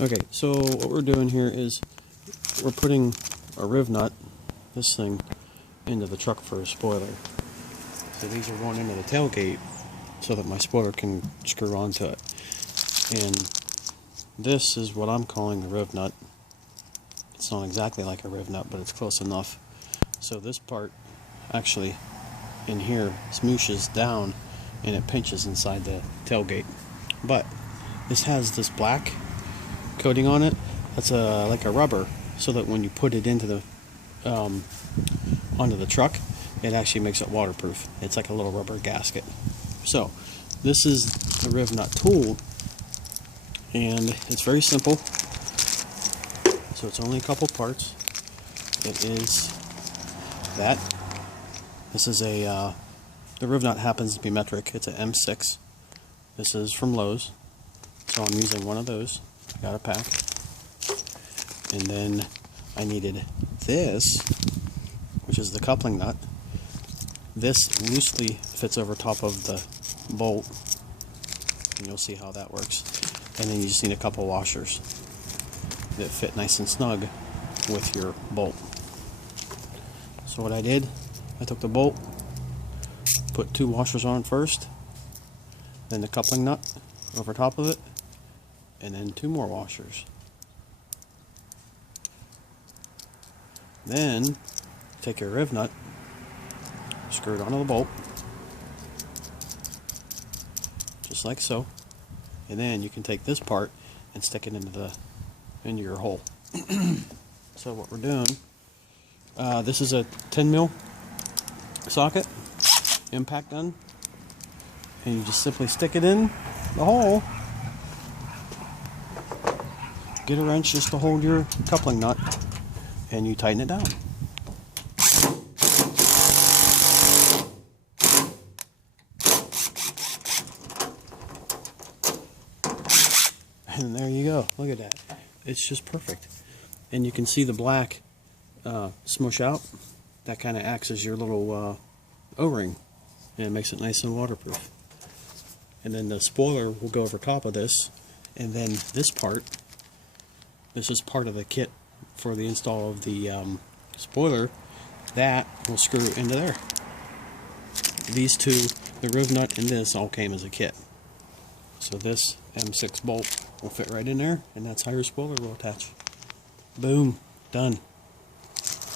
Okay, so what we're doing here is we're putting a riv nut, this thing, into the truck for a spoiler. So these are going into the tailgate so that my spoiler can screw onto it. And this is what I'm calling the riv nut. It's not exactly like a riv nut, but it's close enough. So this part actually in here smooshes down and it pinches inside the tailgate. But this has this black coating on it. That's like a rubber, so that when you put it into the onto the truck, it actually makes it waterproof. It's like a little rubber gasket. So this is the riv nut tool, and it's very simple. So it's only a couple parts. It is that. This is a the riv nut happens to be metric. It's an M6. This is from Lowe's, so I'm using one of those. I got a pack. And then I needed this, which is the coupling nut. This loosely fits over top of the bolt, and you'll see how that works. And then you just need a couple washers that fit nice and snug with your bolt. So what I did, I took the bolt, put 2 washers on first, then the coupling nut over top of it, and then 2 more washers. Then take your riv nut, screw it onto the bolt, just like so, and then you can take this part and stick it into your hole. So what we're doing, this is a 10 mil socket, impact gun, and you just simply stick it in the hole. Get a wrench just to hold your coupling nut, and you tighten it down. And there you go. Look at that. It's just perfect. And you can see the black smush out. That kind of acts as your little O-ring, and it makes it nice and waterproof. And then the spoiler will go over top of this, and then this part, this is part of the kit for the install of the spoiler, that will screw into there. These two, the riv nut and this, all came as a kit. So this M6 bolt will fit right in there, and that's how your spoiler will attach. Boom, done.